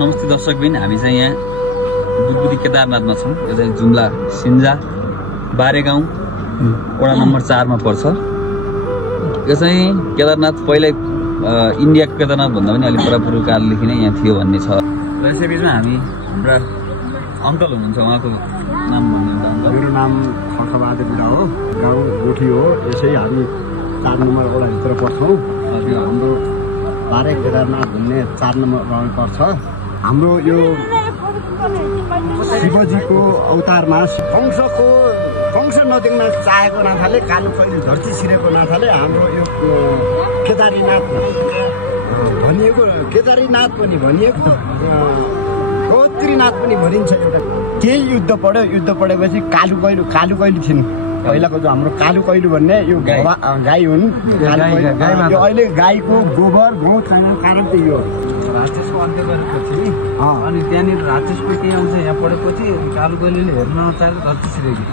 नमस्ते दर्शकबिन, हामी चाहिँ यहाँ बुद्धबुदी केदारनाथमा छौँ। यो चाहिँ जुम्ला सिन्जा बारे गाउँ वडा नम्बर 4 मा पर्छ। यो चाहिँ केदारनाथ पहिल्यै इन्डियाको केदारनाथ भन्दा पनि अलिक पुरापुरुकालदेखि नै यहाँ थियो भन्ने छ। र यसै बिचमा हामी हाम्रा अङ्कल हुनुहुन्छ, उहाँको नाम भन्नुहुन्छ अङ्कल? मेरो नाम खखबहादुर बुढा हो, गाउँ गोठी हो। यसै हामी 4 नम्बर वडाभित्र पर्छौँ। हाम्रो बारे केदारनाथ भन्ने 4 नम्बर वडा पर्छ। हाम्रो यो शिवजीको अवतारमा कंस नदेख्न चाहेको नाथाले कालो कहिले धरती छिरेको नाथाले हाम्रो यो केदारीनाथ भनिएको, केदारीनाथ पनि भनिएको, गौत्रीनाथ पनि भनिन्छ। एउटा केही युद्ध पढ्यो, युद्ध पढेपछि कालु कैलु थिइन्। पहिलाको जो हाम्रो कालु कैलु भन्ने यो गाई हुन्। यो अहिले गाईको गोबर गहुँ खान कारण त्यही हो। राक्षसको अन्त्य गरेपछि अनि त्यहाँनिर राक्षसको केही अंश यहाँ पढेपछि कालु कैलीले हेर्न नचाहेर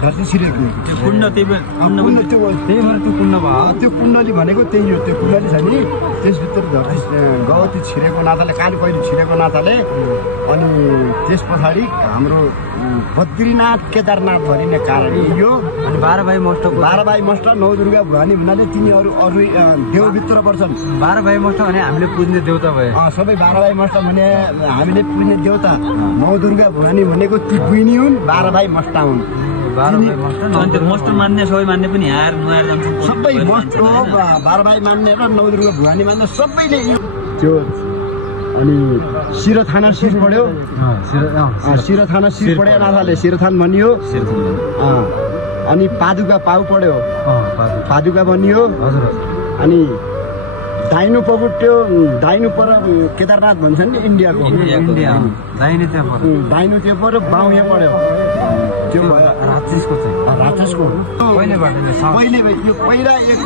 धरती छिरेको त्यो कुण्ड, त्यही भएर त्यो कुण्ड भयो। त्यो कुण्डली भनेको त्यही हो। त्यो कुण्डली छ नि, त्यसभित्र धरती गौती छिरेको नाताले, कालु कैली छिरेको नाताले अनि त्यस पछाडि हाम्रो बद्रीनाथ केदारनाथ भनिने कारण यो। अनि 12 भाइ मष्ट 9 दुर्गा भवानी भन्नाले तिनीहरू अरू देवभित्र पर्छन्। 12 भाइ मष्ट भने हामीले पुज्ने देवता भए। सबै 12 भाइ मष्ट भने हामीले पुज्ने देवता। 9 दुर्गा भवानी भनेको ती बुइनी हुन्, 12 भाइ मष्ट हुन्। 12 भाइ मष्ट मान्ने सबै मान्ने पनि हार नुहाएर जान्छन्। सबै मष्ट हो, 12 भाइ मान्ने र 9 दुर्गा भवानी मान्ने सबैले त्यो। अनि शिरथाना शिर पढ्यो, शिरथाना शिर पढ्यो नाथाले शिरथान भनियो। अनि पादुका पाउ पढ्यो, पादुका भनियो। अनि दाइनो पगुट्यो, दाइनो पर केदारनाथ भन्छन् नि इन्डियाको। दाइनो त्यो पऱ्यो, बाउ यहाँ पढ्यो। त्यो भयो राक्षसको चाहिँ राक्षसको पहिला एक।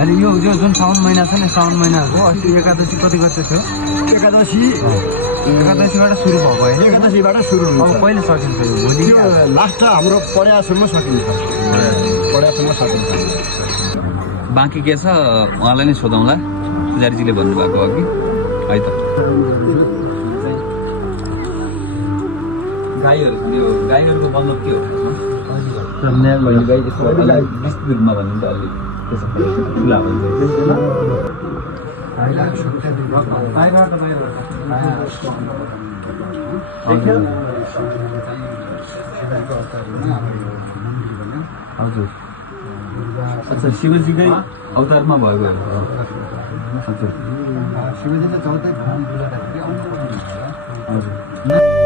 अनि यो जुन साउन महिना छ नि, साउन महिनाको अस्ति एकादशी कति गते थियो? एकादशीबाट सुरु भएको होइन? एकादशीबाट सुरु हुन्छ। अब कहिले सकिन्छ यो? भोलि लास्ट हाम्रो पढासम्म सकिन्छ। बाँकी के छ उहाँलाई नै सोधौँला। पुजारीजीले भन्नुभएको हो कि है त? गाईहरूको मतलब के हो? गाई त्यस्तो विस्तृत रूपमा भन्नु त अलिक ठुला भन्छ। हजुर, अच्छा, शिवजीकै अवतारमा भएको हो। हजुर, शिवजीले चौथै हजुर।